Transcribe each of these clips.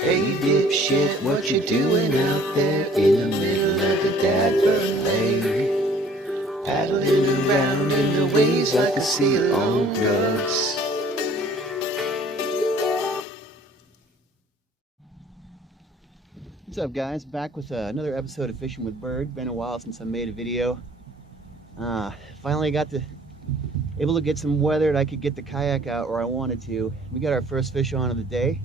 Hey dipshit, what you doing out there in the middle of the Dadburn Lake? Paddling around in the waves like a seal on drugs. What's up, guys? Back with another episode of Fishing with Bird. Been a while since I made a video. Finally got able to get some weather that I could get the kayak out where I wanted to. We got our first fish on of the day.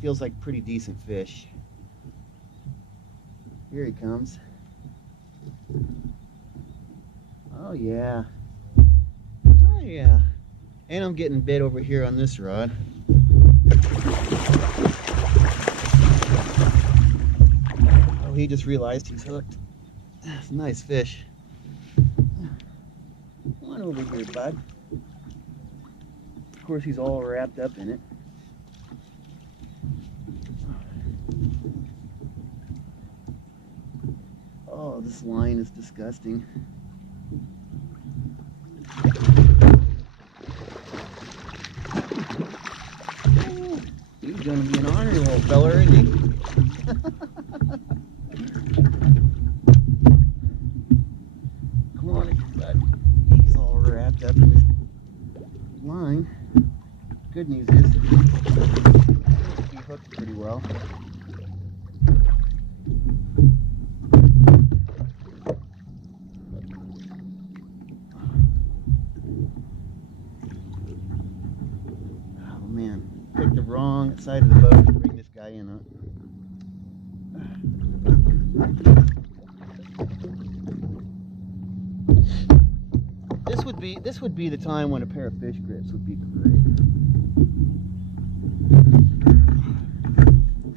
Feels like pretty decent fish. Here he comes. Oh yeah. Oh yeah. And I'm getting bit over here on this rod. Oh, he just realized he's hooked. That's a nice fish. Come on over here, bud. Of course, he's all wrapped up in it. Oh, this line is disgusting. Oh, he's gonna be an ornery little fella, isn't he? Come on, bud. He's all wrapped up in this line. Good news is he hooked pretty well. Oh man, picked the wrong side of the boat to bring this guy in on. This would be the time when a pair of fish grips would be great.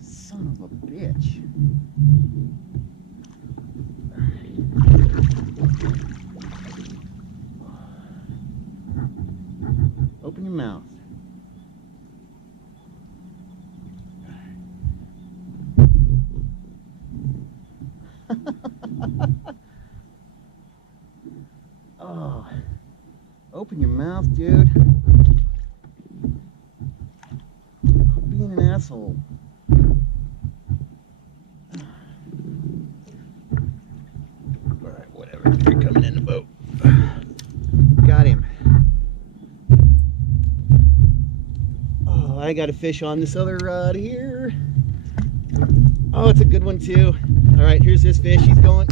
Son of a bitch. Open your mouth. Oh, open your mouth, dude. Quit being an asshole. Alright, whatever. You're coming in the boat. Got him. Oh, I got a fish on this other rod here. Oh, it's a good one too. Alright, here's this fish. He's going.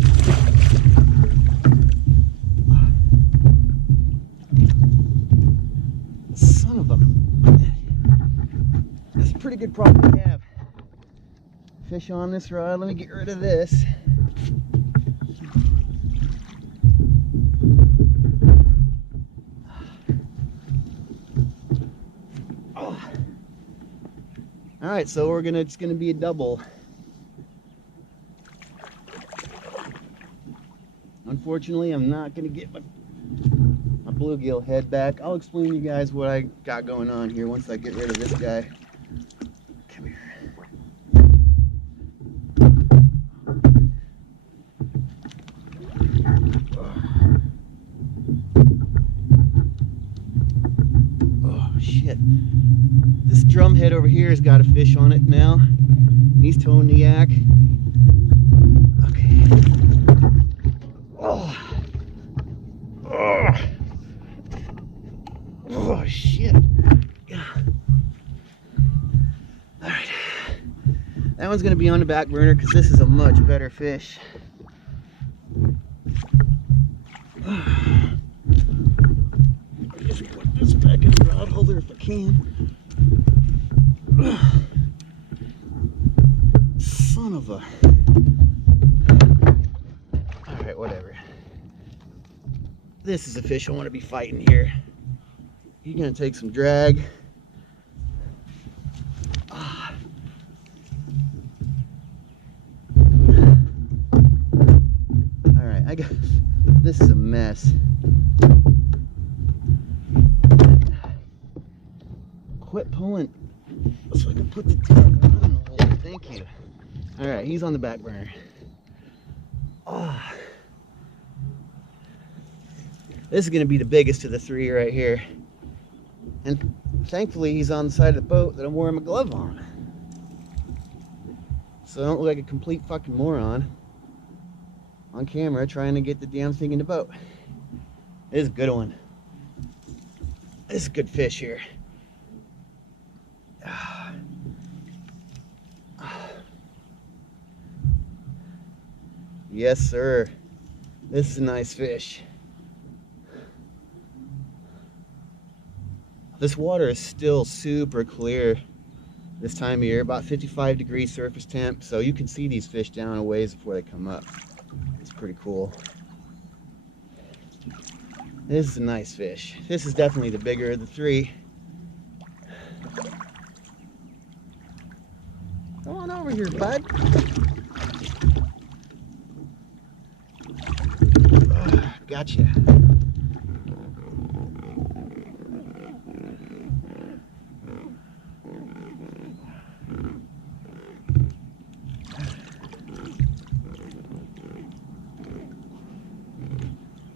Son of a... That's a pretty good problem to have. Fish on this rod. Let me get rid of this. Oh. Alright, so it's gonna be a double. Unfortunately, I'm not gonna get my bluegill head back. I'll explain to you guys what I got going on here once I get rid of this guy. Come here. Oh shit. This drum head over here has got a fish on it now. He's towing the yak. Okay. Oh. Oh. Oh shit. Alright. That one's gonna be on the back burner because this is a much better fish. Just put this back in the rod holder if I can. Son of a... Alright, whatever. This is a fish I want to be fighting here. He's gonna take some drag. Ah. All right, I got. This is a mess. Quit pulling, so I can put the tag on the hole. Thank you. All right, he's on the back burner. Ah. This is gonna be the biggest of the three right here. And thankfully he's on the side of the boat that I'm wearing my glove on. So I don't look like a complete fucking moron on camera trying to get the damn thing in the boat. This is a good one. This is a good fish here. Yes, sir. This is a nice fish. This water is still super clear this time of year, about 55 degrees surface temp, so you can see these fish down a ways before they come up. It's pretty cool. This is a nice fish. This is definitely the bigger of the three. Come on over here, bud. Gotcha.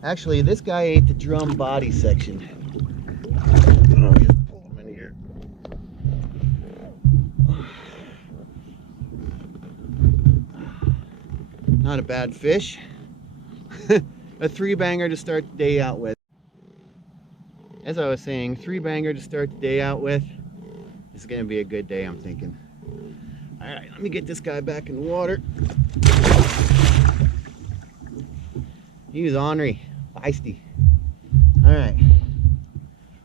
Actually, this guy ate the drum body section. I'll just pull him in here. Not a bad fish. A 3-banger to start the day out with. As I was saying, 3-banger to start the day out with. This is going to be a good day, I'm thinking. Alright, let me get this guy back in the water. He was ornery, feisty. Alright,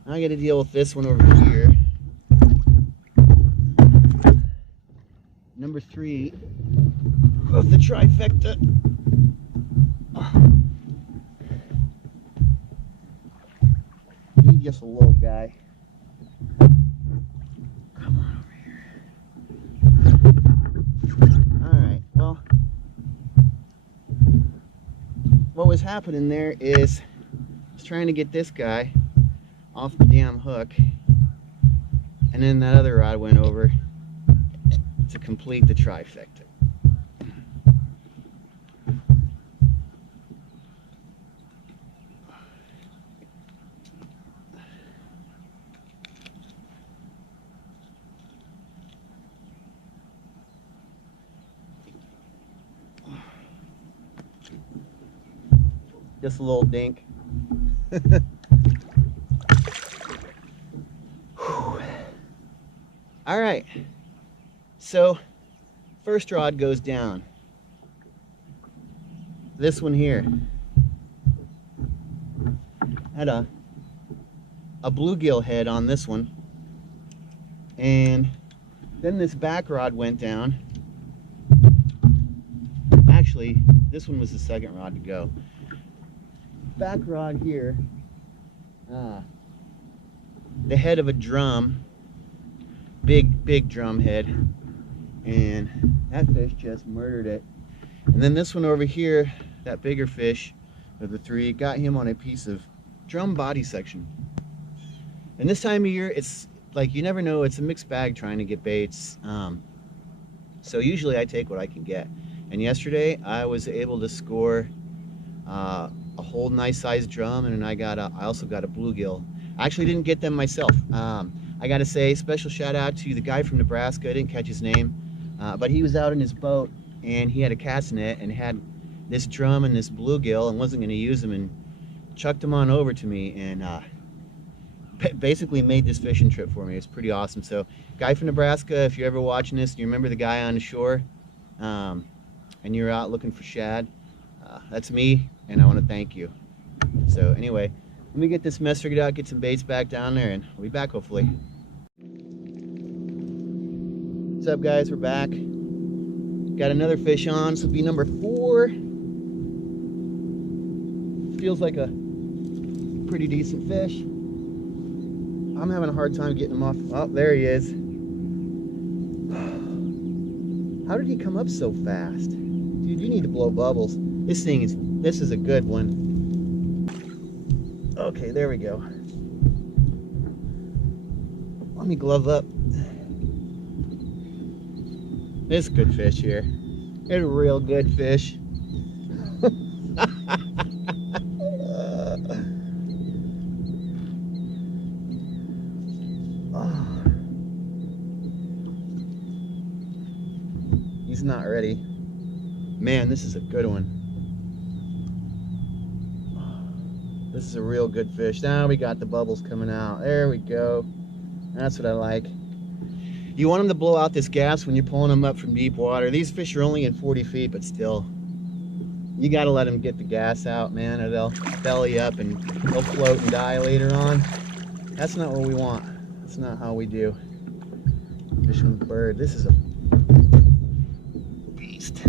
now I got to deal with this one over here. Number 3 of the trifecta. He's just a little guy. Come on over here. Alright, well, what was happening there is I was trying to get this guy off the damn hook, and then that other rod went over to complete the trifecta. Just a little dink. All right, so first rod goes down. This one here had a bluegill head on this one, and then this back rod went down. Actually, this one was the second rod to go. Back rod here, the head of a drum, big drum head, and that fish just murdered it. And then this one over here, that bigger fish of the 3, got him on a piece of drum body section. And this time of year, it's like you never know, it's a mixed bag trying to get baits. So usually I take what I can get. And yesterday I was able to score a whole nice sized drum, and then I also got a bluegill. I actually didn't get them myself. I gotta say, special shout out to the guy from Nebraska. I didn't catch his name, but he was out in his boat and he had a cast net and had this drum and this bluegill and wasn't gonna use them, and chucked them on over to me, and basically made this fishing trip for me. It's pretty awesome. So guy from Nebraska, if you're ever watching this and you remember the guy on the shore, and you're out looking for shad, that's me, and I want to thank you. So anyway, let me get this mess figured out, get some baits back down there, and we'll be back hopefully. What's up, guys? We're back. Got another fish on. This will be number 4. Feels like a pretty decent fish. I'm having a hard time getting him off. Oh, there he is. How did he come up so fast? Dude, you need to blow bubbles. This is a good one. Okay, there we go. Let me glove up. This good fish here. It's a real good fish. He's not ready. Man, this is a good one. This is a real good fish. Now we got the bubbles coming out. There we go. That's what I like. You want them to blow out this gas when you're pulling them up from deep water. These fish are only in 40 feet, but still. You got to let them get the gas out, man, or they'll belly up and they'll float and die later on. That's not what we want. That's not how we do. Fishing with bird. This is a beast.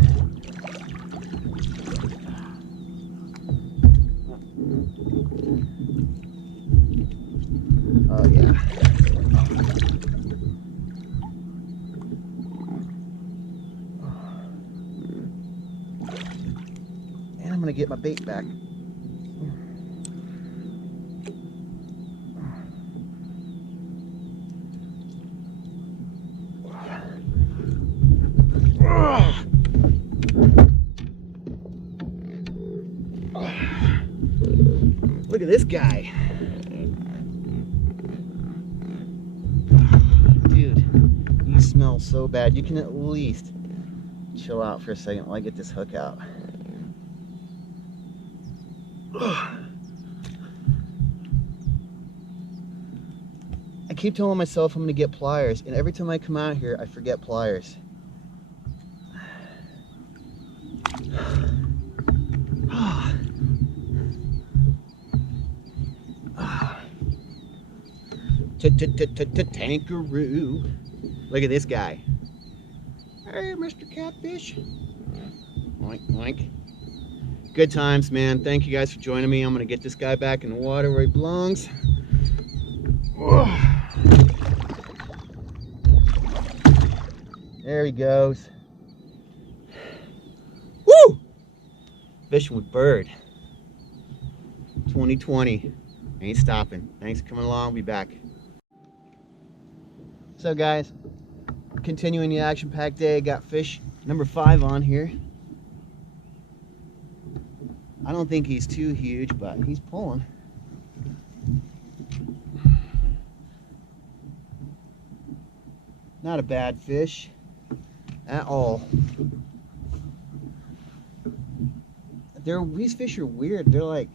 Oh yeah. And I'm gonna get my bait back. Look at this guy. Dude, you smell so bad. You can at least chill out for a second while I get this hook out. I keep telling myself I'm gonna get pliers, and every time I come out here, I forget pliers. Tankaroo. Look at this guy. Hey, Mr. Catfish. Oink, oink. Good times, man. Thank you guys for joining me. I'm gonna get this guy back in the water where he belongs. There he goes. Woo! Fishing with bird. 2020. Ain't stopping. Thanks for coming along. Be back. So guys, continuing the action-packed day, got fish number 5 on here. I don't think he's too huge, but he's pulling. Not a bad fish at all. These fish are weird. They're like,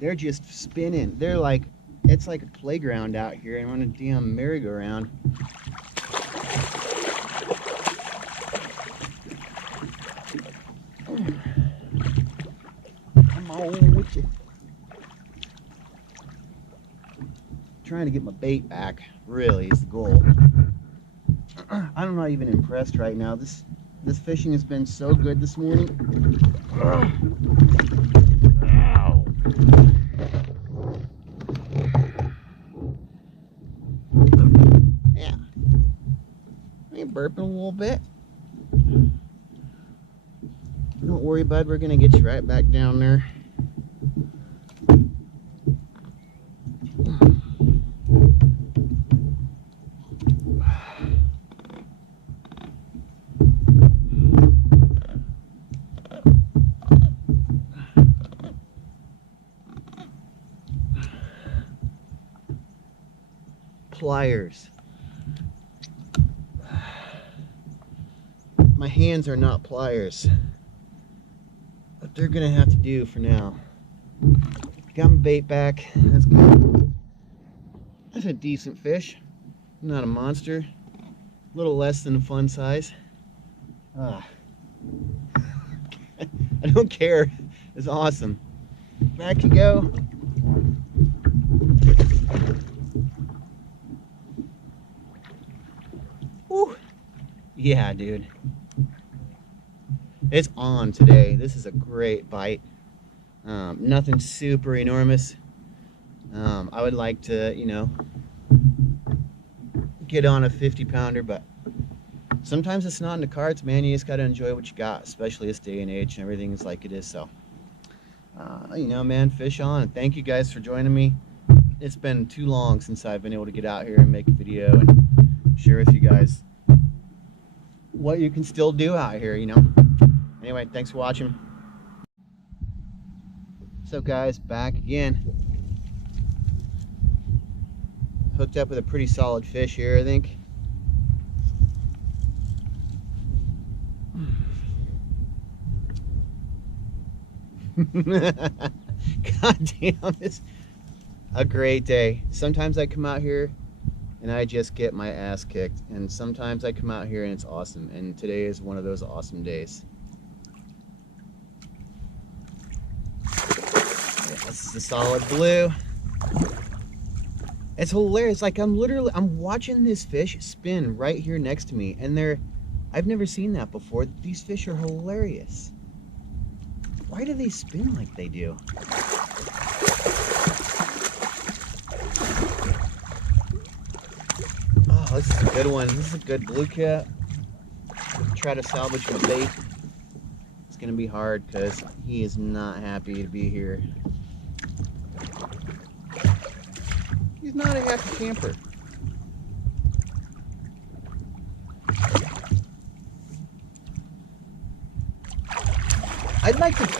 they're just spinning. They're like, it's like a playground out here and on a damn merry-go-round. Come on with you. Trying to get my bait back, really, is the goal. I'm not even impressed right now. This fishing has been so good this morning. Ow. Yeah. I ain't burping a little bit. Don't worry, bud. We're gonna get you right back down there. Pliers. My hands are not pliers, but they're gonna have to do for now. Got my bait back. That's good. That's a decent fish. Not a monster. A little less than a fun size. I don't care. It's awesome. Back you go. Woo. Yeah, dude. It's on today. This is a great bite. Nothing super enormous. I would like to, you know, get on a 50-pounder, but sometimes it's not in the cards, man. You just got to enjoy what you got, especially this day and age and everything is like it is. So, you know, man, fish on. And thank you guys for joining me. It's been too long since I've been able to get out here and make a video and share with you guys what you can still do out here, you know. Anyway, thanks for watching. So guys, back again. hooked up with a pretty solid fish here, I think. God damn, it's a great day. Sometimes I come out here and I just get my ass kicked, and sometimes I come out here and it's awesome, and today is one of those awesome days. Yeah, this is a solid blue. It's hilarious. Like I'm watching this fish spin right here next to me, and I've never seen that before. These fish are hilarious. Why do they spin like they do? Oh, this is a good one. This is a good blue cat. Try to salvage my bait. It's gonna be hard because he is not happy to be here. He's not a happy camper.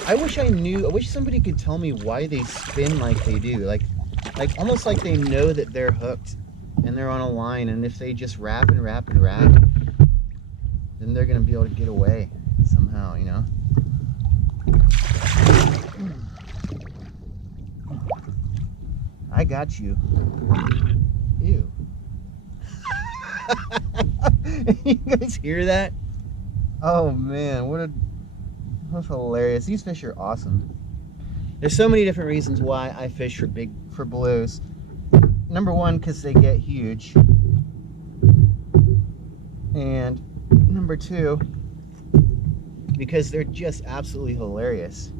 I wish somebody could tell me why they spin like they do. Like almost like they know that they're hooked and they're on a line, and if they just wrap and wrap and wrap, then they're gonna be able to get away somehow, you know? I got you. Ew. You guys hear that? Oh man, that's hilarious. These fish are awesome. There's so many different reasons why I fish for blues. Number one, because they get huge. And number two, because they're just absolutely hilarious.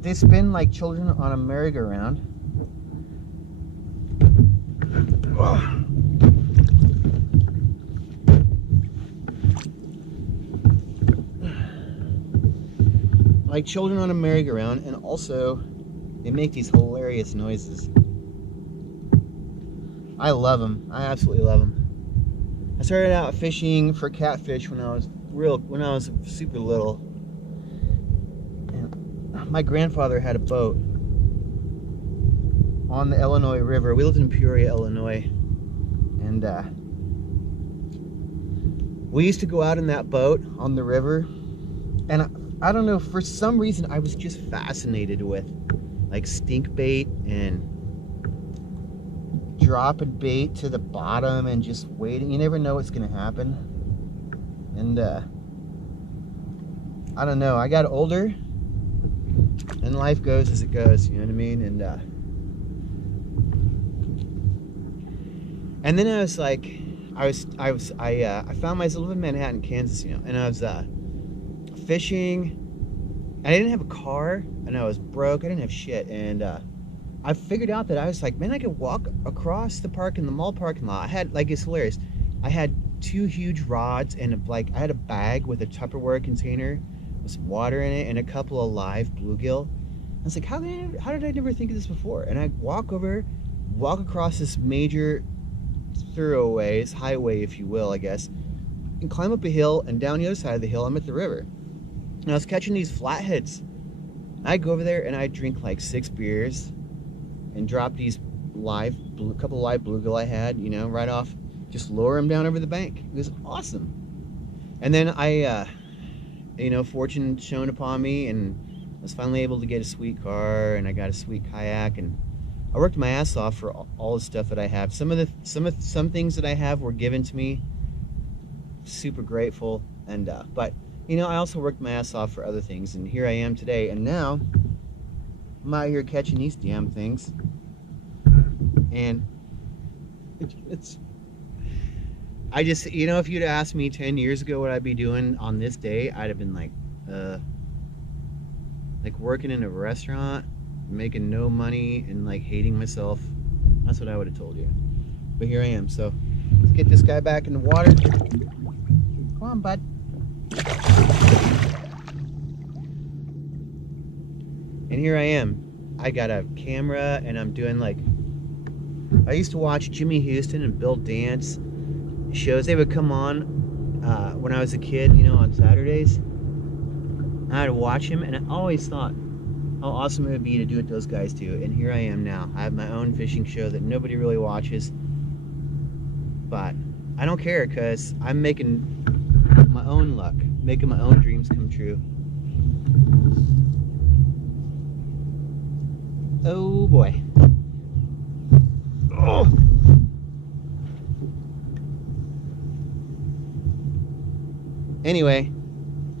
They spin like children on a merry-go-round. Like children on a merry-go-round, and also they make these hilarious noises. I love them. I absolutely love them. I started out fishing for catfish when I was super little. And my grandfather had a boat on the Illinois River. We lived in Peoria, Illinois, and we used to go out in that boat on the river, and I don't know, for some reason I was just fascinated with like stink bait and dropping bait to the bottom and just waiting. You never know what's gonna happen. And I don't know, I got older and life goes as it goes, you know what I mean? And then I was like, I found myself in Manhattan, Kansas, you know, and I was fishing. I didn't have a car, and I was broke. I didn't have shit, and I figured out that I was like, man, I could walk across the park in the mall parking lot. I had, like, it's hilarious. I had 2 huge rods, and like I had a bag with a Tupperware container with some water in it and a couple of live bluegill. I was like, how did I never think of this before? And I walk across this major thoroughways, highway, if you will, I guess, and climb up a hill, and down the other side of the hill, I'm at the river. And I was catching these flatheads. I'd go over there and I'd drink like 6 beers and drop these couple live bluegill I had, you know, right off, just lower them down over the bank. It was awesome. And then I, you know, fortune shone upon me, and I was finally able to get a sweet car, and I got a sweet kayak, and I worked my ass off for all the stuff that I have. Some things that I have were given to me. Super grateful, and but you know, I also worked my ass off for other things, and here I am today. And now I'm out here catching these damn things, and it's I just, you know, if you'd asked me 10 years ago what I'd be doing on this day, I'd have been like working in a restaurant, making no money, and like hating myself. That's what I would have told you. But here I am. So let's get this guy back in the water. Come on, bud. And here I am. I got a camera, and I'm doing like, I used to watch Jimmy Houston and Bill Dance shows. They would come on when I was a kid, you know, on Saturdays. I'd watch him, and I always thought, how awesome it would be to do what those guys do. And here I am now. I have my own fishing show that nobody really watches. But I don't care, because I'm making my own luck, making my own dreams come true. Oh boy. Oh! Anyway,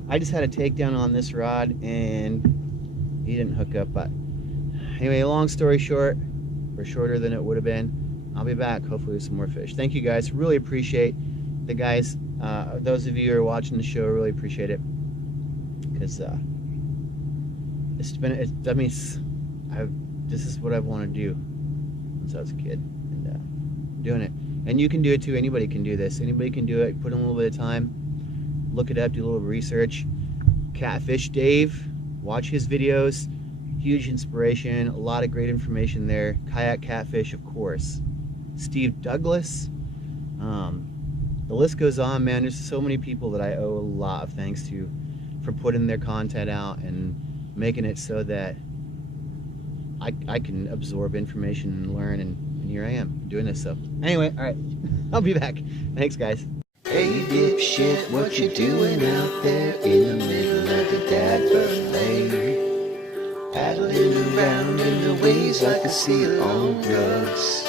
I just had a takedown on this rod and he didn't hook up. But anyway, long story short, or shorter than it would have been, I'll be back hopefully with some more fish. Thank you guys. Really appreciate the guys. Those of you who are watching the show, really appreciate it, because it's been. This is what I've wanted to do since I was a kid, and I'm doing it. And you can do it too. Anybody can do this. Anybody can do it. Put in a little bit of time, look it up, do a little research. Catfish Dave, watch his videos. Huge inspiration. A lot of great information there. Kayak Catfish, of course. Steve Douglas. The list goes on, man. There's so many people that I owe a lot of thanks to for putting their content out and making it so that I can absorb information and learn, and here I am doing this. So anyway, all right, I'll be back. Thanks, guys. Hey dipshit, what you doing out there in the middle of the Dadburn Lake? Paddling around in the waves like a seal on drugs.